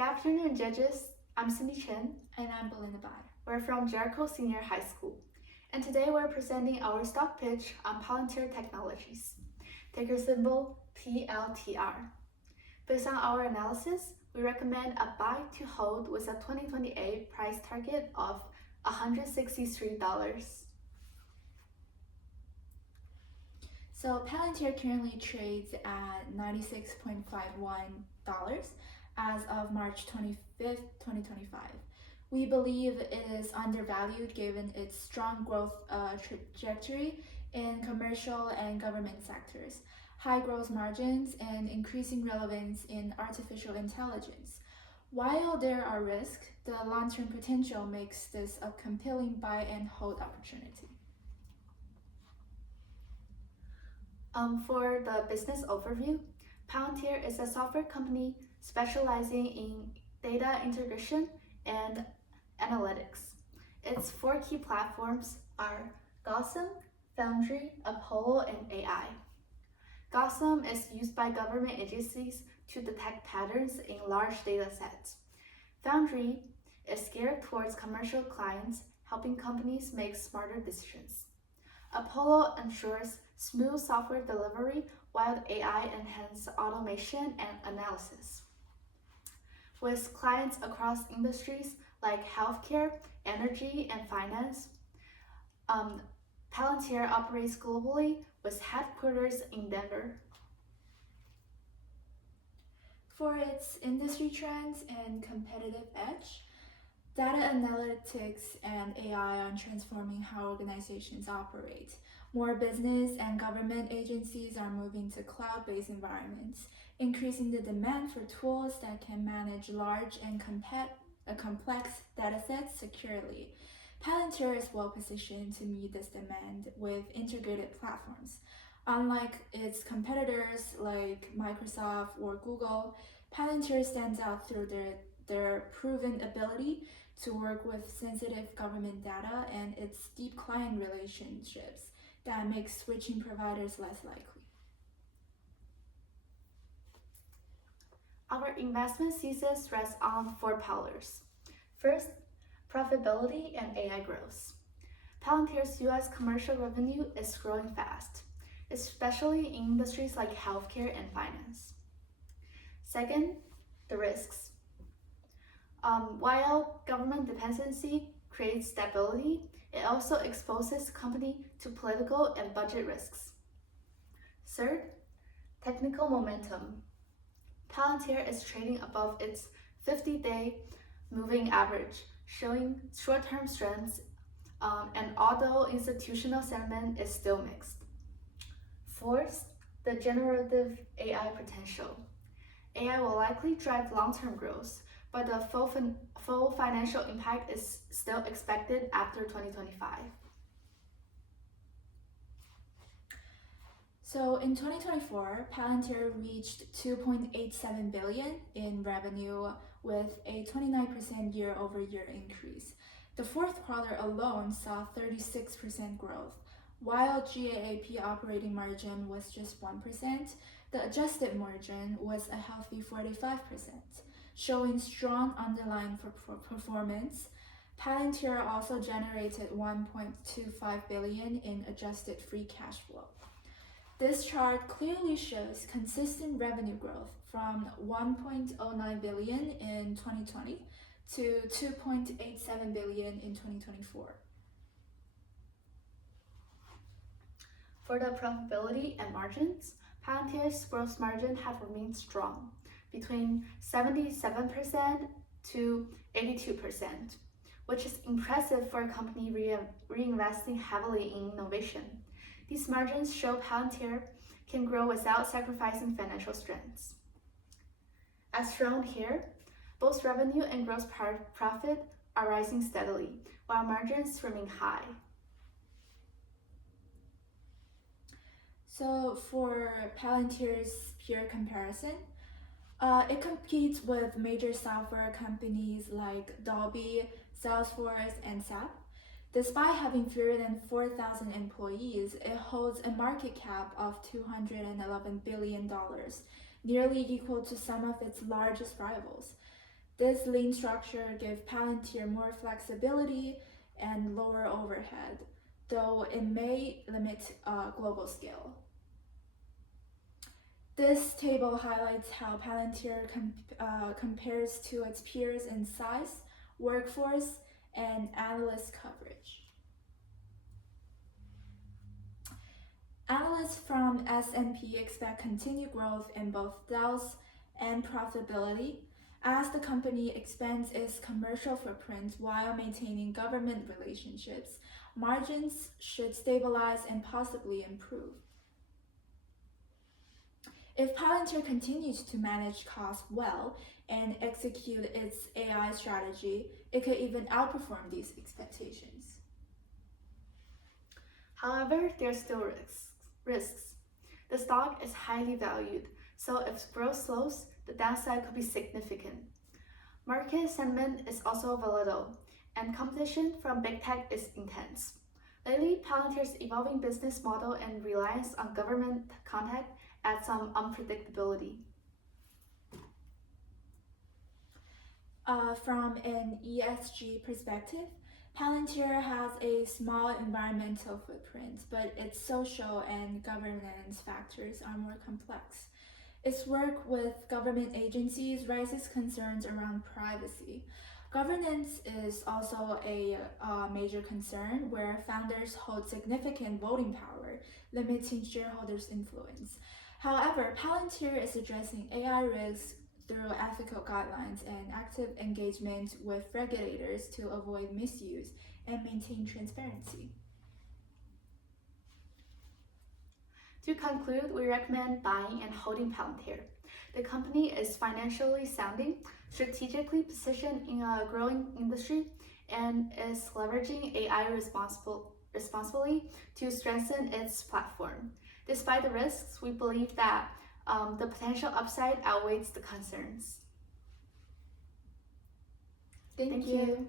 Good afternoon, judges. I'm Cindy Chen. And I'm Belinda Bai. We're from Jericho Senior High School. And today we're presenting our stock pitch on Palantir Technologies, ticker symbol PLTR. Based on our analysis, we recommend a buy to hold with a 2028 price target of $163. So Palantir currently trades at $96.51 as of March 25th, 2025. We believe it is undervalued given its strong growth trajectory in commercial and government sectors, high growth margins, and increasing relevance in artificial intelligence. While there are risks, the long-term potential makes this a compelling buy and hold opportunity. For the business overview, Palantir is a software company specializing in data integration and analytics. Its four key platforms are Gotham, Foundry, Apollo, and AI. Gotham is used by government agencies to detect patterns in large data sets. Foundry is geared towards commercial clients, helping companies make smarter decisions. Apollo ensures smooth software delivery, while AI enhances automation and analysis. With clients across industries like healthcare, energy, and finance, Palantir operates globally with headquarters in Denver. For its industry trends and competitive edge, data analytics and AI are transforming how organizations operate. More business and government agencies are moving to cloud-based environments, increasing the demand for tools that can manage large and complex datasets securely. Palantir is well positioned to meet this demand with integrated platforms. Unlike its competitors like Microsoft or Google, Palantir stands out through their proven ability to work with sensitive government data and its deep client relationships that makes switching providers less likely. Our investment thesis rests on four pillars. First, profitability and AI growth. Palantir's US commercial revenue is growing fast, especially in industries like healthcare and finance. Second, the risks. While government dependency creates stability, it also exposes the company to political and budget risks. Third, technical momentum. Palantir is trading above its 50-day moving average, showing short-term strengths, and although institutional sentiment is still mixed. Fourth, the generative AI potential. AI will likely drive long-term growth, but the full financial impact is still expected after 2025. So in 2024, Palantir reached $2.87 billion in revenue with a 29% year-over-year increase. The fourth quarter alone saw 36% growth. While GAAP operating margin was just 1%, the adjusted margin was a healthy 45%. Showing strong underlying performance, Palantir also generated $1.25 billion in adjusted free cash flow. This chart clearly shows consistent revenue growth from $1.09 billion in 2020 to $2.87 billion in 2024. For the profitability and margins, Palantir's gross margin have remained strong, between 77% to 82%, which is impressive for a company reinvesting heavily in innovation. These margins show Palantir can grow without sacrificing financial strengths. As shown here, both revenue and gross profit are rising steadily, while margins remain high. So for Palantir's peer comparison, it competes with major software companies like Adobe, Salesforce, and SAP. Despite having fewer than 4,000 employees, it holds a market cap of $211 billion, nearly equal to some of its largest rivals. This lean structure gives Palantir more flexibility and lower overhead, though it may limit global scale. This table highlights how Palantir compares to its peers in size, workforce, and analyst coverage. Analysts from S&P expect continued growth in both sales and profitability as the company expands its commercial footprint while maintaining government relationships. Margins should stabilize and possibly improve. If Palantir continues to manage costs well and execute its AI strategy, it could even outperform these expectations. However, there are still risks. The stock is highly valued, so if growth slows, the downside could be significant. Market sentiment is also volatile, and competition from big tech is intense. Lately, Palantir's evolving business model and reliance on government contact add some unpredictability. From an ESG perspective, Palantir has a small environmental footprint, but its social and governance factors are more complex. Its work with government agencies raises concerns around privacy. Governance is also a major concern where founders hold significant voting power, limiting shareholders' influence. However, Palantir is addressing AI risks through ethical guidelines and active engagement with regulators to avoid misuse and maintain transparency. To conclude, we recommend buying and holding Palantir. The company is financially sounding, strategically positioned in a growing industry, and is leveraging AI responsibly to strengthen its platform. Despite the risks, we believe that the potential upside outweighs the concerns. Thank you.